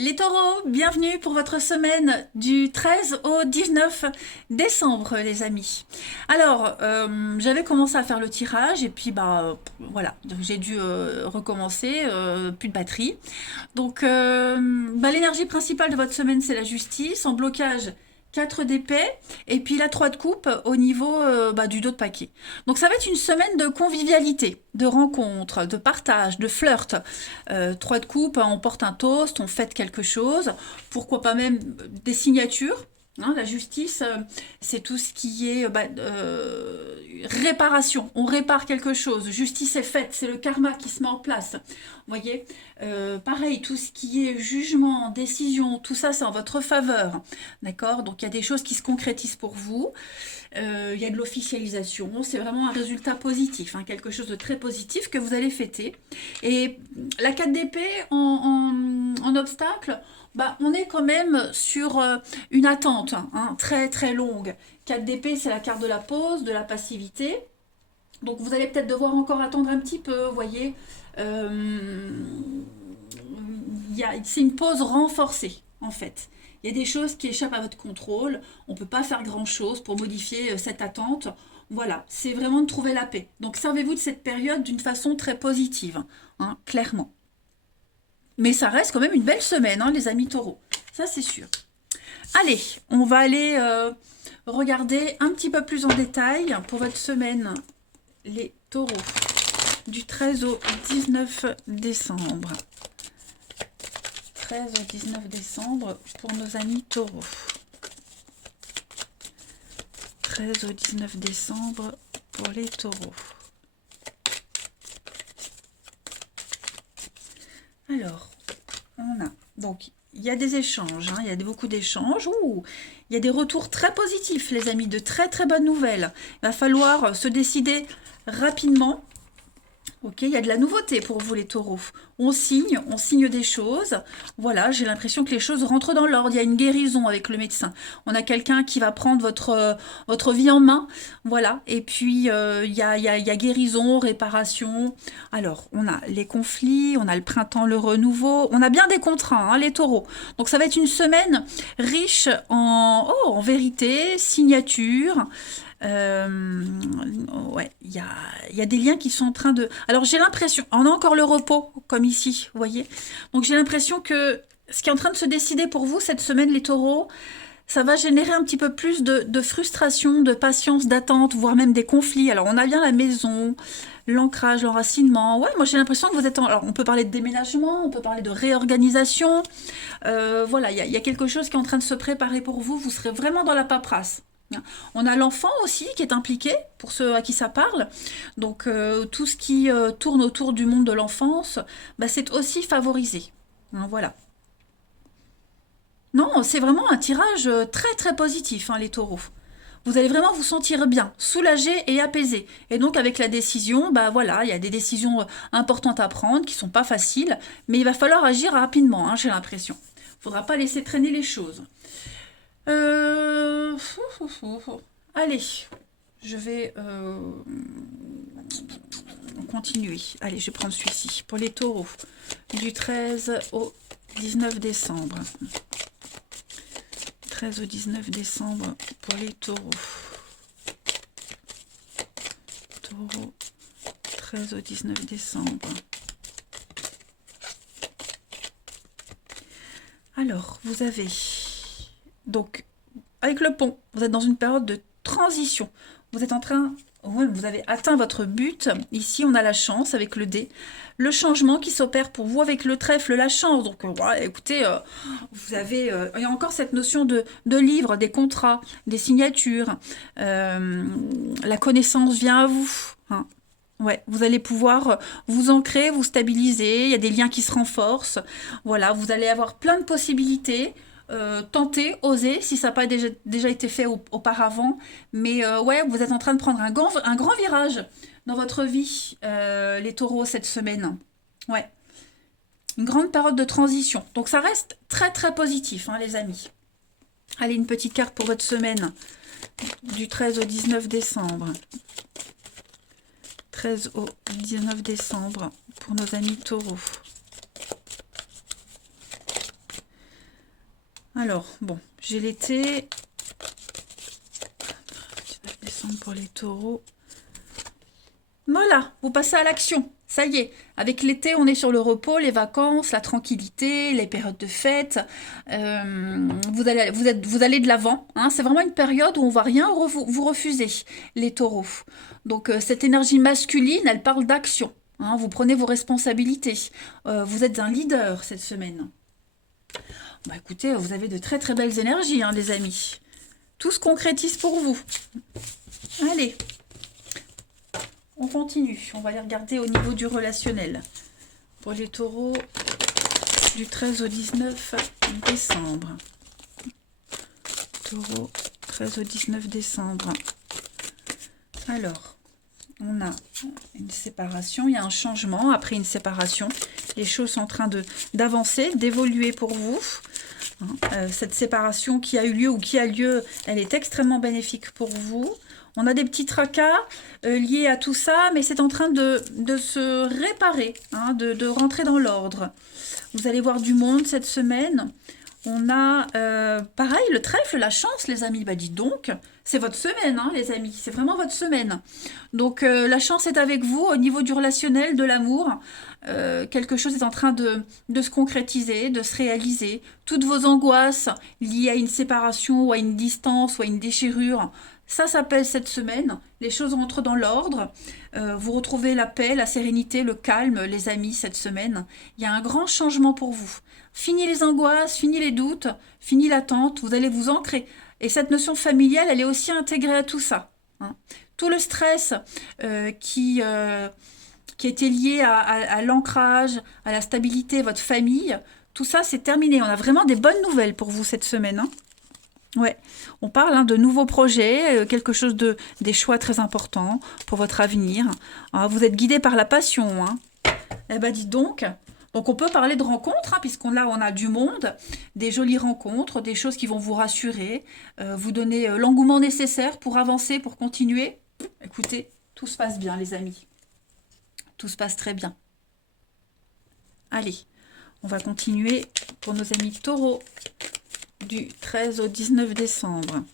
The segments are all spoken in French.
Les taureaux, bienvenue pour votre semaine du 13 au 19 décembre, les amis. Alors, j'avais commencé à faire le tirage et puis voilà, donc j'ai dû recommencer, plus de batterie. Donc, l'énergie principale de votre semaine, c'est la justice, en blocage 4 d'épée, et puis la 3 de coupe au niveau du dos de paquet. Donc ça va être une semaine de convivialité, de rencontres, de partage, de flirt. 3 de coupe, on porte un toast, on fête quelque chose, pourquoi pas même des signatures. Hein, la justice, c'est tout ce qui est réparation. On répare quelque chose. Justice est faite, c'est le karma qui se met en place. Vous voyez, pareil, tout ce qui est jugement, décision, tout ça, c'est en votre faveur. D'accord? Donc il y a des choses qui se concrétisent pour vous. Il y a de l'officialisation. C'est vraiment un résultat positif, hein, quelque chose de très positif que vous allez fêter. Et la 4 d'épée en obstacle, on est quand même sur une attente, hein, très très longue. 4 d'épée, c'est la carte de la pause, de la passivité. Donc vous allez peut-être devoir encore attendre un petit peu, vous voyez. Euh, c'est une pause renforcée, en fait. Il y a des choses qui échappent à votre contrôle. On ne peut pas faire grand-chose pour modifier cette attente. Voilà, c'est vraiment de trouver la paix. Donc servez-vous de cette période d'une façon très positive, hein, clairement. Mais ça reste quand même une belle semaine, hein, les amis taureaux. Ça, c'est sûr. Allez, on va aller regarder un petit peu plus en détail pour votre semaine, les taureaux, du 13 au 19 décembre. 13 au 19 décembre pour nos amis taureaux. 13 au 19 décembre pour les taureaux. Alors, on a donc il y a des échanges, hein, il y a beaucoup d'échanges. Il y a des retours très positifs, les amis, de très très bonnes nouvelles. Il va falloir se décider rapidement. Ok, il y a de la nouveauté pour vous les taureaux. On signe des choses. Voilà, j'ai l'impression que les choses rentrent dans l'ordre. Il y a une guérison avec le médecin. On a quelqu'un qui va prendre votre vie en main. Voilà, et puis il y a guérison, réparation. Alors, on a les conflits, on a le printemps, le renouveau. On a bien des contrats, hein, les taureaux. Donc ça va être une semaine riche en vérité, signature. Ouais, il y a des liens qui sont en train de... Alors j'ai l'impression, on a encore le repos, comme ici, vous voyez. Donc j'ai l'impression que ce qui est en train de se décider pour vous cette semaine, les taureaux, ça va générer un petit peu plus de frustration, de patience, d'attente, voire même des conflits. Alors on a bien la maison, l'ancrage, l'enracinement. Ouais, moi j'ai l'impression que vous êtes en... Alors on peut parler de déménagement, on peut parler de réorganisation. Voilà, il y a quelque chose qui est en train de se préparer pour vous. Vous serez vraiment dans la paperasse. On a l'enfant aussi qui est impliqué, pour ceux à qui ça parle. Donc tout ce qui tourne autour du monde de l'enfance, c'est aussi favorisé. Hein, voilà. Non, c'est vraiment un tirage très très positif, hein, les taureaux. Vous allez vraiment vous sentir bien, soulagé et apaisé. Et donc avec la décision, voilà, il y a des décisions importantes à prendre qui sont pas faciles, mais il va falloir agir rapidement, hein, j'ai l'impression. Il ne faudra pas laisser traîner les choses. Euh... Allez, je vais continuer. Allez, je vais prendre celui-ci pour les taureaux du 13 au 19 décembre. 13 au 19 décembre pour les taureaux. Taureau, 13 au 19 décembre. Alors, vous avez... Donc, avec le pont, vous êtes dans une période de transition. Vous êtes en train... Vous avez atteint votre but. Ici, on a la chance avec le dé. Le changement qui s'opère pour vous avec le trèfle, la chance. Donc, voilà, écoutez, vous avez... il y a encore cette notion de livre, des contrats, des signatures. La connaissance vient à vous. Hein. Ouais, vous allez pouvoir vous ancrer, vous stabiliser. Il y a des liens qui se renforcent. Voilà, vous allez avoir plein de possibilités. Tenter, oser, si ça n'a pas déjà été fait auparavant. Mais ouais, vous êtes en train de prendre un grand virage dans votre vie, les taureaux, cette semaine. Ouais, une grande période de transition. Donc ça reste très très positif, hein, les amis. Allez, une petite carte pour votre semaine du 13 au 19 décembre. 13 au 19 décembre pour nos amis taureaux. Alors, bon, j'ai l'été. 19 décembre pour les taureaux. Voilà, vous passez à l'action. Ça y est, avec l'été, on est sur le repos, les vacances, la tranquillité, les périodes de fête. Vous allez de l'avant, hein. C'est vraiment une période où on va rien vous refuser, les taureaux. Donc cette énergie masculine, elle parle d'action, hein. Vous prenez vos responsabilités. Vous êtes un leader cette semaine. Bah écoutez, vous avez de très très belles énergies, hein, les amis. Tout se concrétise pour vous. Allez. On continue, on va aller regarder au niveau du relationnel. Pour les taureaux, du 13 au 19 décembre. Taureau, 13 au 19 décembre. Alors, on a une séparation, il y a un changement après une séparation. Les choses sont en train d'avancer, d'évoluer pour vous. Cette séparation qui a eu lieu ou qui a lieu, elle est extrêmement bénéfique pour vous. On a des petits tracas liés à tout ça, mais c'est en train de se réparer, hein, de rentrer dans l'ordre. Vous allez voir du monde cette semaine. On a, pareil, le trèfle, la chance, les amis. Bah, dites donc, c'est votre semaine, hein, les amis. C'est vraiment votre semaine. Donc, la chance est avec vous au niveau du relationnel, de l'amour. Quelque chose est en train de se concrétiser, de se réaliser. Toutes vos angoisses liées à une séparation ou à une distance ou à une déchirure, ça s'appelle cette semaine. Les choses rentrent dans l'ordre. Vous retrouvez la paix, la sérénité, le calme, les amis, cette semaine. Il y a un grand changement pour vous. Fini les angoisses, fini les doutes, fini l'attente. Vous allez vous ancrer. Et cette notion familiale, elle est aussi intégrée à tout ça, hein. Tout le stress qui était lié à l'ancrage, à la stabilité, votre famille, tout ça, c'est terminé. On a vraiment des bonnes nouvelles pour vous cette semaine, hein. Ouais, on parle, hein, de nouveaux projets, quelque chose des choix très importants pour votre avenir. Ah, vous êtes guidé par la passion, hein. Eh ben, dites donc. Donc on peut parler de rencontres, hein, puisqu'on on a du monde, des jolies rencontres, des choses qui vont vous rassurer, vous donner l'engouement nécessaire pour avancer, pour continuer. Écoutez, tout se passe bien, les amis. Tout se passe très bien. Allez, on va continuer pour nos amis taureaux. Du 13 au 19 décembre.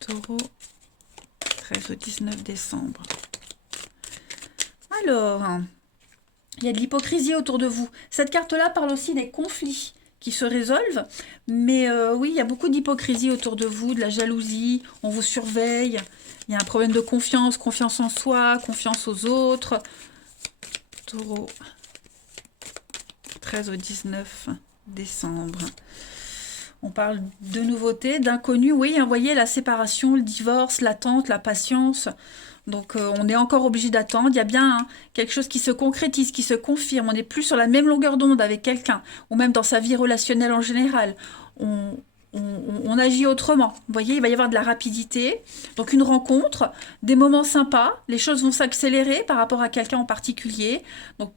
Taureau, 13 au 19 décembre. Alors, il y a de l'hypocrisie autour de vous. Cette carte-là parle aussi des conflits qui se résolvent. Mais oui, il y a beaucoup d'hypocrisie autour de vous, de la jalousie. On vous surveille. Il y a un problème de confiance, confiance en soi, confiance aux autres. Taureau, 13 au 19 décembre. On parle de nouveautés, d'inconnus. Oui, hein, vous voyez, la séparation, le divorce, l'attente, la patience. Donc, on est encore obligé d'attendre. Il y a bien, hein, quelque chose qui se concrétise, qui se confirme. On n'est plus sur la même longueur d'onde avec quelqu'un, ou même dans sa vie relationnelle en général. On agit autrement. Vous voyez, il va y avoir de la rapidité. Donc, une rencontre, des moments sympas. Les choses vont s'accélérer par rapport à quelqu'un en particulier. Donc,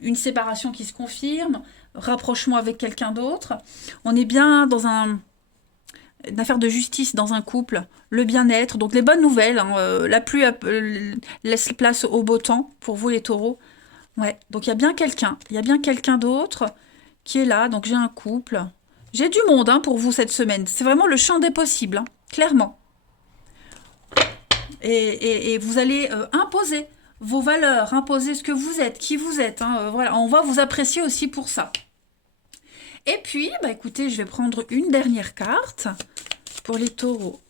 une séparation qui se confirme, rapprochement avec quelqu'un d'autre. On est bien dans une affaire de justice dans un couple, le bien-être, donc les bonnes nouvelles, hein, la pluie laisse place au beau temps pour vous les taureaux. Ouais, donc il y a bien quelqu'un d'autre qui est là, donc j'ai un couple. J'ai du monde, hein, pour vous cette semaine, c'est vraiment le champ des possibles, hein, clairement. Et vous allez imposer vos valeurs, imposer ce que vous êtes, qui vous êtes, hein, voilà, on va vous apprécier aussi pour ça. Et puis, bah écoutez, je vais prendre une dernière carte pour les taureaux.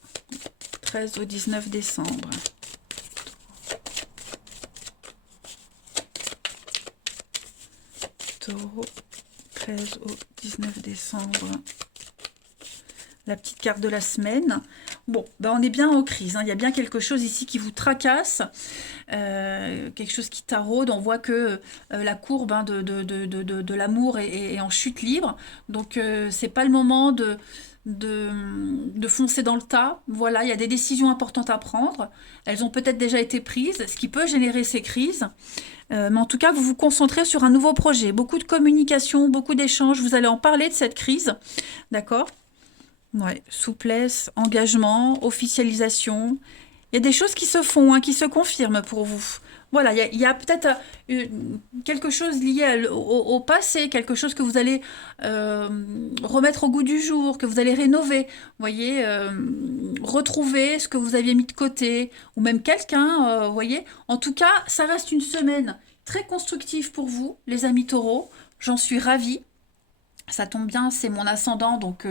13 au 19 décembre. Taureau, 13 au 19 décembre. La petite carte de la semaine. Bon, ben on est bien en crise, hein. Il y a bien quelque chose ici qui vous tracasse, quelque chose qui taraude. On voit que la courbe, hein, de l'amour est en chute libre. Donc, c'est pas le moment de foncer dans le tas. Voilà, il y a des décisions importantes à prendre. Elles ont peut-être déjà été prises, ce qui peut générer ces crises. Mais en tout cas, vous vous concentrez sur un nouveau projet. Beaucoup de communication, beaucoup d'échanges. Vous allez en parler de cette crise. D'accord ? Ouais, souplesse, engagement, officialisation. Il y a des choses qui se font, hein, qui se confirment pour vous. Voilà, il y a peut-être quelque chose lié au passé, quelque chose que vous allez remettre au goût du jour, que vous allez rénover. Vous voyez, retrouver ce que vous aviez mis de côté, ou même quelqu'un, vous voyez. En tout cas, ça reste une semaine très constructive pour vous, les amis taureaux. J'en suis ravie. Ça tombe bien, c'est mon ascendant, donc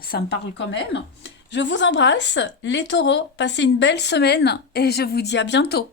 ça me parle quand même. Je vous embrasse, les taureaux. Passez une belle semaine et je vous dis à bientôt.